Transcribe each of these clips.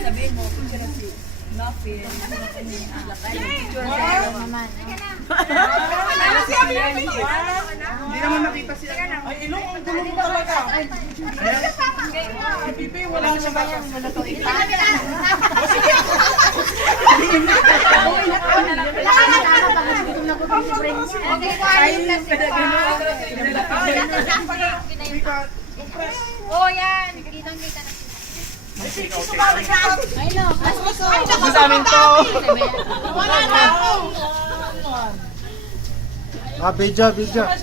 Sabihin mo, picture si Muffin. Picture sa naman. Hindi naman nakita siya. Ay, ilong, ang gulo mo talaga. Ay, Pipi, wala na siya baka. Oh, yan. Kitang-kita na. Gusto sa amin to. Ah, video, video. Huwag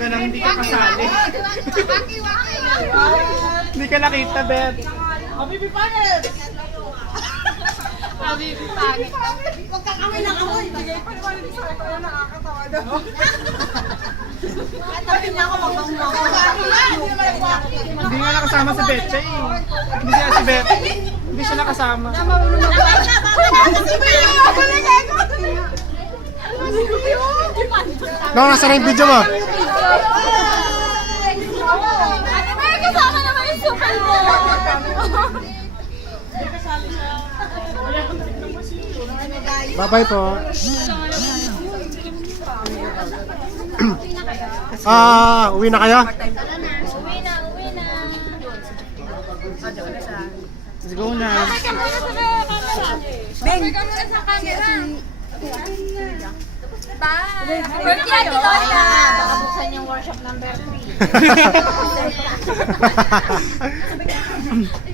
ka nang hindi ka kasali. Hindi ka nakita, Bet. Habibi pangit! Habibi pangit. Huwag ka kamay ng amoy. Bigay pa naman yung sa akin. Nakakatawa daw. Tabi niya ako Hindi nga nakasama si Betcha eh. Hindi siya si Bet. Hindi siya nakasama. No, nasa na yung video mo? Ate May, kasama naman yung super mo. Bye-bye po. Ah, uwi na kayo? Uwi na, uwi na. Let's go na. Kamay ka muna sa camera. Kamay ka muna sa camera. Bye! Birthday Ate Lola! Baka buksan yung workshop number 3.